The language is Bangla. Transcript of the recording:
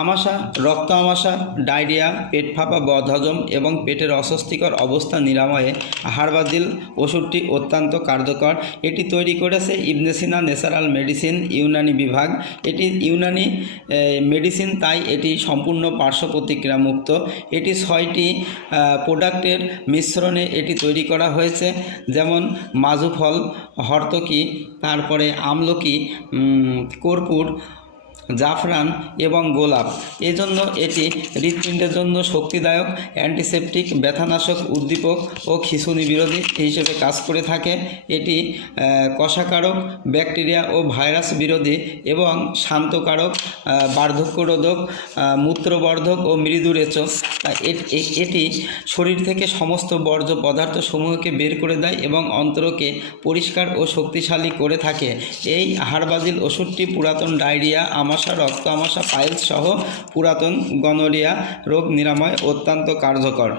আমাশা, রক্ত আমাশা, ডায়রিয়া, পেট ফাঁপা, বদহজম এবং পেটের অস্বস্তিকর অবস্থা নিরাময়ে হার্বাজিল ওষুধটি অত্যন্ত কার্যকর। এটি তৈরি করেছে ইবনেসিনা ন্যাচারাল মেডিসিন ইউনানি বিভাগ। এটি ইউনানি মেডিসিন, তাই এটি সম্পূর্ণ পার্শ্ব প্রতিক্রিয়া মুক্ত। এটি ছয়টি প্রোডাক্টের মিশ্রণে এটি তৈরি করা হয়েছে, যেমন মাজু ফল হর্তকি, তারপরে আমলকি কর্পূর জাফরান এবং গোলাপ। এজন্য এটি হৃৎপিণ্ডের জন্য শক্তিদায়ক অ্যান্টিসেপটিক ব্যথানাশক উদ্দীপক ও খিঁচুনি বিরোধী হিসেবে কাজ করে থাকে। এটি কষাকারক, ব্যাকটেরিয়া ও ভাইরাস বিরোধী এবং শান্তকারক বার্ধক্যরোধক মূত্রবর্ধক ও মৃদুরেচক। এটি শরীর থেকে সমস্ত বর্জ্য পদার্থ সমূহকে বের করে দেয় এবং অন্তরকে পরিষ্কার ও শক্তিশালী করে থাকে। এই হাড়বাজিল ওষুধটি পুরাতন ডায়রিয়া আমাশা রক্ত আমাশা পাইলস সহ পুরাতন গনোরিয়া রোগ নিরাময় অত্যন্ত কার্যকর।